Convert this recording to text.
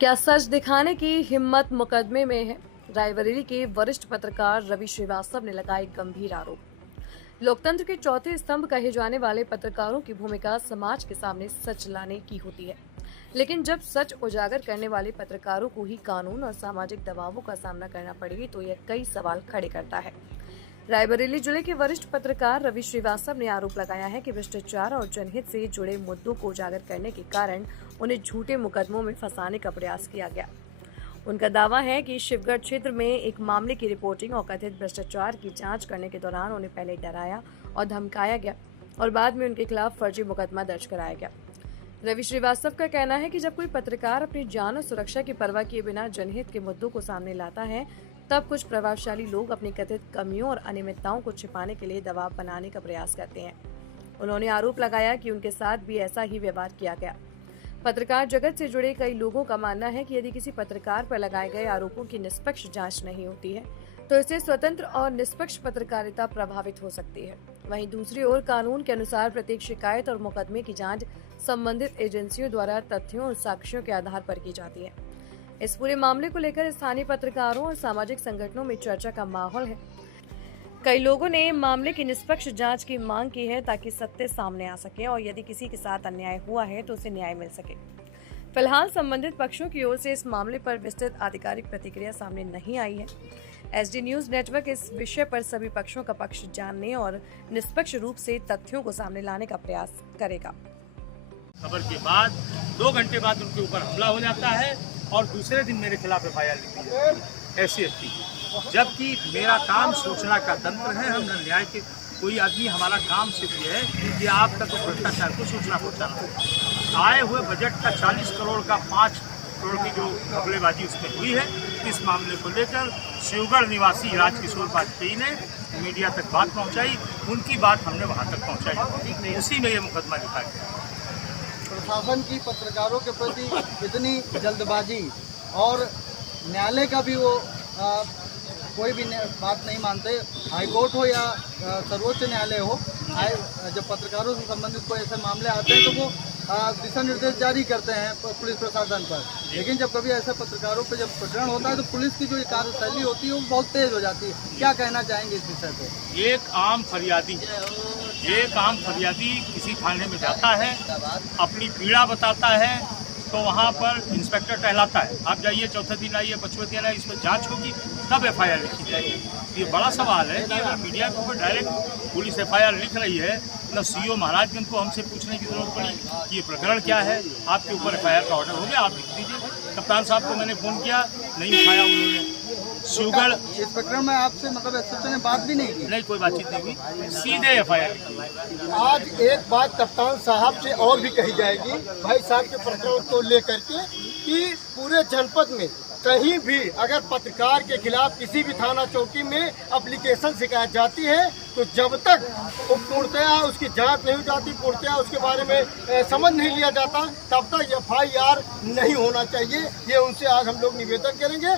क्या सच दिखाने की हिम्मत मुकदमे में है? रायबरेली के वरिष्ठ पत्रकार रवि श्रीवास्तव ने लगाए गंभीर आरोप। लोकतंत्र के चौथे स्तंभ कहे जाने वाले पत्रकारों की भूमिका समाज के सामने सच लाने की होती है, लेकिन जब सच उजागर करने वाले पत्रकारों को ही कानून और सामाजिक दबावों का सामना करना पड़े तो यह कई सवाल खड़े करता है। रायबरेली जिले के वरिष्ठ पत्रकार रवि श्रीवास्तव ने आरोप लगाया है कि भ्रष्टाचार और जनहित से जुड़े मुद्दों को उजागर करने के कारण उन्हें झूठे मुकदमों में फंसाने का प्रयास किया गया। उनका दावा है कि शिवगढ़ क्षेत्र में एक मामले की रिपोर्टिंग और कथित भ्रष्टाचार की जांच करने के दौरान उन्हें पहले डराया और धमकाया गया और बाद में उनके खिलाफ फर्जी मुकदमा दर्ज कराया गया। रवि श्रीवास्तव का कहना है कि जब कोई पत्रकार अपनी जान और सुरक्षा की परवाह किए बिना जनहित के मुद्दों को सामने लाता है, तब कुछ प्रभावशाली लोग अपनी कथित कमियों और अनियमितताओं को छिपाने के लिए दबाव बनाने का प्रयास करते हैं। उन्होंने आरोप लगाया कि उनके साथ भी ऐसा ही व्यवहार किया गया। पत्रकार जगत से जुड़े कई लोगों का मानना है कि यदि किसी पत्रकार पर लगाए गए आरोपों की निष्पक्ष जांच नहीं होती है, तो इससे स्वतंत्र और निष्पक्ष पत्रकारिता प्रभावित हो सकती है। वहीं दूसरी ओर कानून के अनुसार प्रत्येक शिकायत और मुकदमे की जांच संबंधित एजेंसियों द्वारा तथ्यों और साक्ष्यों के आधार पर की जाती है। इस पूरे मामले को लेकर स्थानीय पत्रकारों और सामाजिक संगठनों में चर्चा का माहौल है। कई लोगों ने मामले की निष्पक्ष जांच की मांग की है ताकि सत्य सामने आ सके और यदि किसी के साथ अन्याय हुआ है तो उसे न्याय मिल सके। फिलहाल संबंधित पक्षों की ओर से इस मामले पर विस्तृत आधिकारिक प्रतिक्रिया सामने नहीं आई है। एसडी न्यूज नेटवर्क इस विषय पर सभी पक्षों का पक्ष जानने और निष्पक्ष रूप से तथ्यों को सामने लाने का प्रयास करेगा। खबर के बाद 2 घंटे बाद उनके ऊपर हमला हो जाता है और दूसरे दिन मेरे खिलाफ एफआईआर लिखी जाती है SC/ST की। जबकि मेरा काम सूचना का तंत्र है, हम न्याय के कोई आदमी, हमारा काम सिर्फ ये है कि आप तक भ्रष्टाचार को सूचना पहुँचाना। आए हुए बजट का 40 करोड़ का 5 करोड़ की जो घपलेबाजी उसमें हुई है, इस मामले को लेकर शिवगढ़ निवासी राजकिशोर वाजपेयी ने मीडिया तक बात पहुँचाई, उनकी बात हमने वहाँ तक पहुँचाई, उसी में ये मुकदमा लिखा गया। प्रशासन की पत्रकारों के प्रति इतनी जल्दबाजी और न्यायालय का भी वो कोई भी बात नहीं मानते, हाईकोर्ट हो या सर्वोच्च न्यायालय हो, जब पत्रकारों से संबंधित कोई ऐसे मामले आते हैं तो वो दिशा निर्देश जारी करते हैं पुलिस प्रशासन पर। लेकिन जब कभी ऐसे पत्रकारों पर जब प्रकरण होता है तो पुलिस की जो कार्यशैली होती है वो बहुत तेज हो जाती है। क्या कहना चाहेंगे इस विषय पर? एक आम फरियादी किसी थाने में जाता है, अपनी पीड़ा बताता है, तो वहाँ पर इंस्पेक्टर टहलाता है, आप जाइए, चौथे दिन आइए, 5वें दिन आइए, इस पर जांच होगी तब एफआईआर लिखी जाएगी। ये बड़ा सवाल है कि अगर मीडिया के ऊपर डायरेक्ट पुलिस एफआईआर लिख रही है, न सीओ महाराजगंज को हमसे पूछने की जरूरत पड़ी कि ये प्रकरण क्या है, आपके ऊपर एफआईआर का ऑर्डर हो गया, आप लिख दीजिए। कप्तान साहब को मैंने फ़ोन किया, नहीं उठाया उन्होंने। शिवगढ़ इस प्रकरण में आपसे मतलब एसएसपी ने बात भी नहीं की? नहीं, कोई बातचीत नहीं हुई, सीधे एफआईआर। आज एक बात कप्तान साहब से और भी कही जाएगी भाई साहब के प्रकरण को लेकर के कि पूरे जनपद में कहीं भी अगर पत्रकार के खिलाफ किसी भी थाना चौकी में एप्लीकेशन शिकायत जाती है तो जब तक वो पूर्णतया उसकी जांच नहीं हो जाती, पूर्णतया उसके बारे में समझ नहीं लिया जाता, तब तक एफआईआर नहीं होना चाहिए। ये उनसे आज हम लोग निवेदन करेंगे